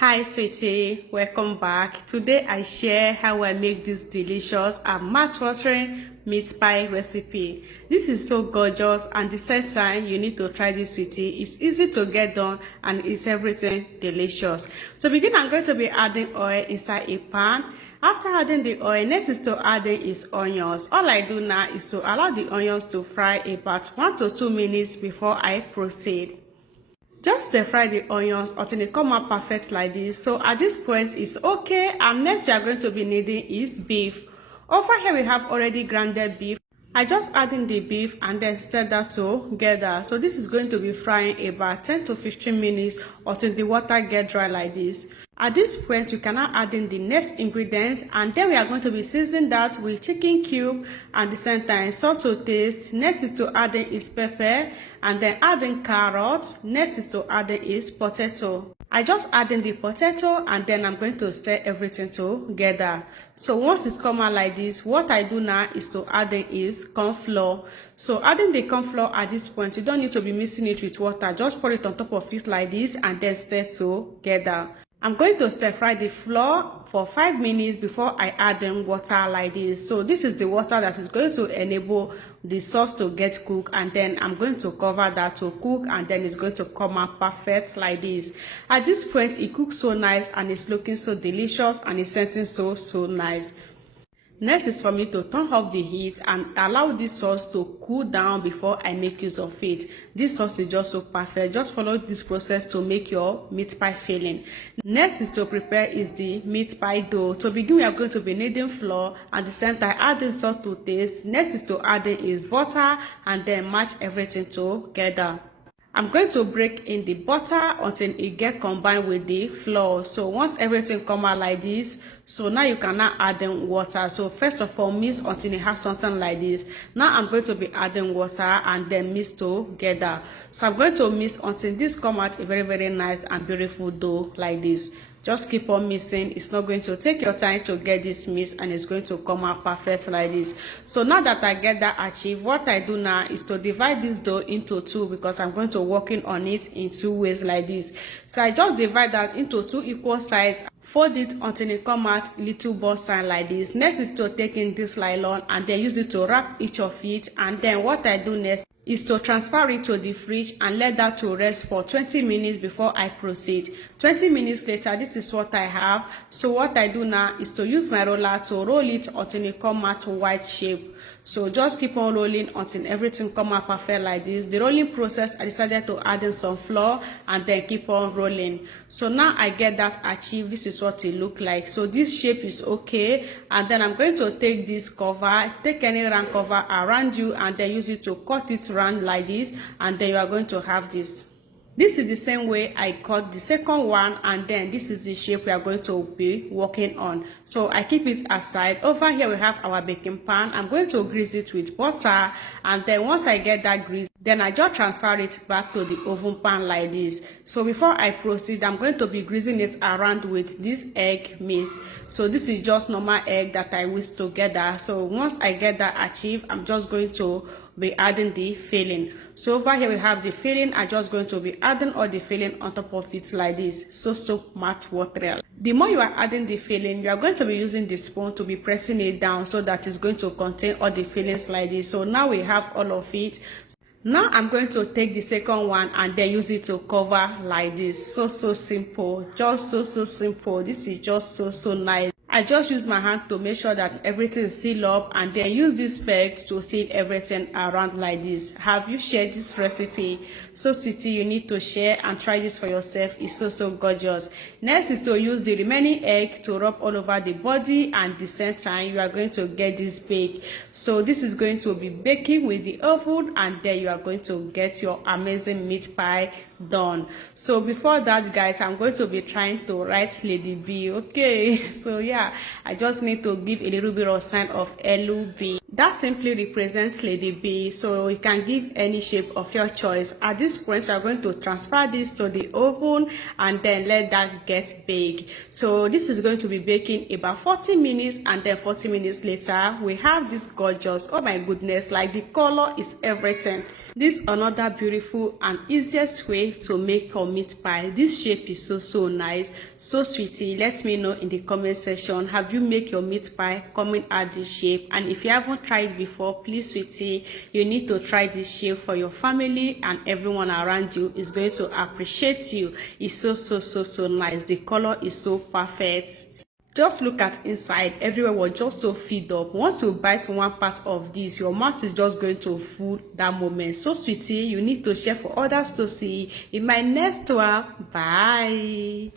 Hi sweetie, welcome back. Today I share how I make this delicious and mouth-watering meat pie recipe. This is so gorgeous, and at the same time you need to try this sweetie. It's easy to get done and it's everything delicious. To begin, I'm going to be adding oil inside a pan. After adding the oil, next is to add is onions. All I do now is to allow the onions to fry about 1 to 2 minutes before I proceed. Just stir fry the onions until they come out perfect like this. So at this point it's okay. And next we are going to be needing is beef. Over here we have already grounded beef. I just add in the beef and then stir that together. So this is going to be frying about 10 to 15 minutes until the water get dry like this. At this point, you can now add in the next ingredients, and then we are going to be seasoning that with chicken cube and the same time salt to taste. Next is to add in is pepper, and then add in carrot. Next is to add in is potato. I just add in the potato and then I'm going to stir everything together. So once it's come out like this, what I do now is to add in is corn flour. So adding the corn flour at this point, you don't need to be mixing it with water. Just pour it on top of it like this and then stir together. I'm going to stir fry the flour for 5 minutes before I add in water like this. So this is the water that is going to enable the sauce to get cooked, and then I'm going to cover that to cook, and then it's going to come out perfect like this. At this point, it cooks so nice and it's looking so delicious and it's scenting so nice. Next is for me to turn off the heat and allow this sauce to cool down before I make use of it. This sauce is just so perfect. Just follow this process to make your meat pie filling. Next is to prepare is the meat pie dough. To begin, we are going to be kneading flour and the same time adding salt to taste. Next is to add in is butter and then match everything together. I'm going to break in the butter until it get combined with the flour. So once everything come out like this, so now you can now add in water. So first of all, mix until you have something like this. Now I'm going to be adding water and then mix together. So I'm going to mix until this come out a very nice and beautiful dough like this. Just keep on mixing. It's not going to take your time to get this mix, and it's going to come out perfect like this. So now that I get that achieved, what I do now is to divide this dough into two, because I'm going to working on it in 2 ways like this. So I just divide that into 2 equal sides, fold it until it come out little ball sign like this. Next is to take in this nylon and then use it to wrap each of it, and then what I do next is to transfer it to the fridge and let that to rest for 20 minutes before I proceed. 20 minutes later, this is what I have. So what I do now is to use my roller to roll it until it come out to white shape. So just keep on rolling until everything come out perfect like this. The rolling process, I decided to add in some flour and then keep on rolling. So now I get that achieved. This is what it look like. So this shape is okay, and then I'm going to take this cover, take any round cover around you and then use it to cut it round like this, and then you are going to have this. This is the same way I cut the second one, and then this is the shape we are going to be working on. So I keep it aside. Over here we have our baking pan. I'm going to grease it with butter, and then once I get that grease, then I just transfer it back to the oven pan like this. So before I proceed, I'm going to be greasing it around with this egg mix. So this is just normal egg that I whisk together. So once I get that achieved, I'm just going to be adding the filling. So over here we have the filling. I'm just going to be adding all the filling on top of it like this. So mouth-watering. The more you are adding the filling, you are going to be using the spoon to be pressing it down so that it's going to contain all the fillings like this. So now we have all of it. Now I'm going to take the second one and then use it to cover like this. So simple, just so simple. This is just so nice. I just use my hand to make sure that everything is sealed up, and then use this peg to seal everything around like this. Have you shared this recipe? So sweetie, you need to share and try this for yourself. It's so gorgeous. Next is to use the remaining egg to rub all over the body, and the same time you are going to get this bake. So this is going to be baking with the oven, and then you are going to get your amazing meat pie done. So before that, guys, I'm going to be trying to write Lady B. Okay, so yeah, I just need to give a little bit of sign of LUB. That simply represents Lady B. So you can give any shape of your choice. At this point, you are going to transfer this to the oven and then let that get baked. So this is going to be baking about 40 minutes, and then 40 minutes later we have this gorgeous, oh my goodness, like the color is everything. This another beautiful and easiest way to make your meat pie. This shape is so nice, so sweetie. Let me know in the comment section, have you make your meat pie coming out this shape? And if you haven't tried before, please sweetie, you need to try this shape for your family, and everyone around you is going to appreciate you. It's so nice. The color is so perfect. Just look at inside, everywhere was just so filled up. Once you bite one part of this, your mouth is just going to full that moment. So sweetie, you need to share for others to see. In my next one, bye.